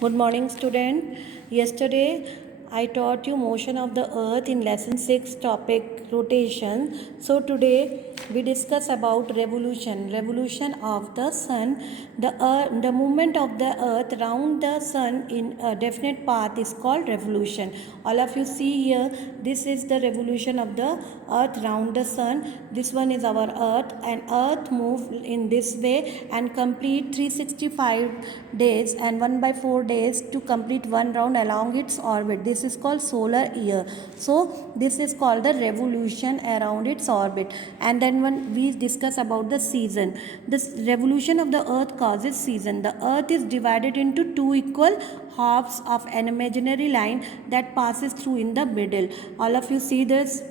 Good morning, student. Yesterday, I taught you motion of the earth in lesson 6 topic rotation. So today we discuss about revolution of the sun. The movement of the earth round the sun in a definite path is called revolution. All of you see here, this is the revolution of the earth round the sun. This one is our earth, and earth move in this way and complete 365 days and 1 by 4 days to complete one round along its orbit. This is called solar year. So this is called the revolution around its orbit. And then when we discuss about the season, this revolution of the earth causes season. The earth is divided into two equal halves of an imaginary line that passes through in the middle. All of you see this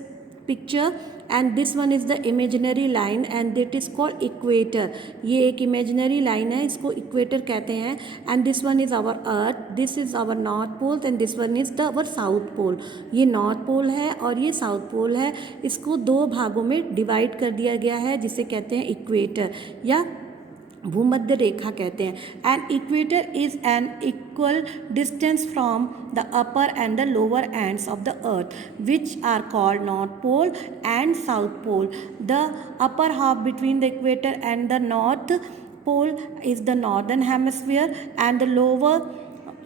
picture, and this one is the imaginary line and that is called equator. ये एक imaginary line है, इसको equator कहते हैं. And this one is our earth, this is our north pole and this one is the our south pole. ये north pole है और ये south pole है. इसको दो भागों में divide कर दिया गया है जिसे कहते हैं equator या भूमध्य रेखा कहते हैं. And equator is an equal distance from the upper and the lower ends of the earth which are called north pole and south pole. The upper half between the equator and the north pole is the northern hemisphere and the lower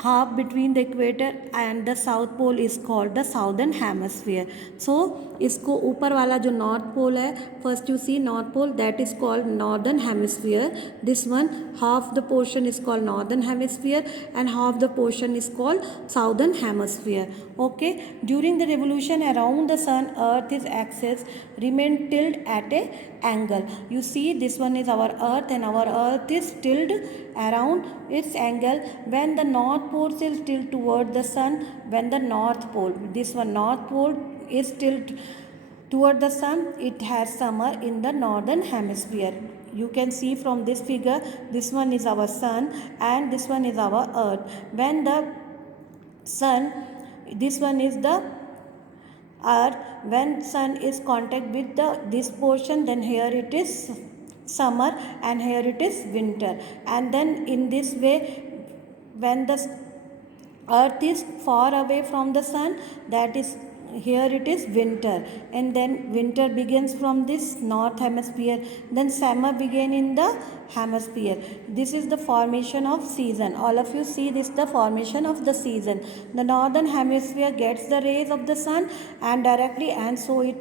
half between the equator and the south pole is called the southern hemisphere. So इसको ऊपर वाला जो north pole है, first you see north pole, that is called northern hemisphere. This one half the portion is called northern hemisphere and half the portion is called southern hemisphere. Okay, during the revolution around the sun, earth is axis remain tilt at a angle. You see this one is our earth and our earth is tilt around its angle when the north pole is tilt toward the sun. When the north pole, this one north pole is tilt toward the sun, it has summer in the northern hemisphere. You can see from this figure, this one is our sun and this one is our earth. When the sun, this one is the earth, when sun is contact with the this portion, then here it is summer and here it is winter. And then in this way, when the earth is far away from the sun, that is here it is winter, and then winter begins from this north hemisphere, then summer begin in the hemisphere. This is the formation of season. All of you see this, the formation of the season. The northern hemisphere gets the rays of the sun and directly, and so it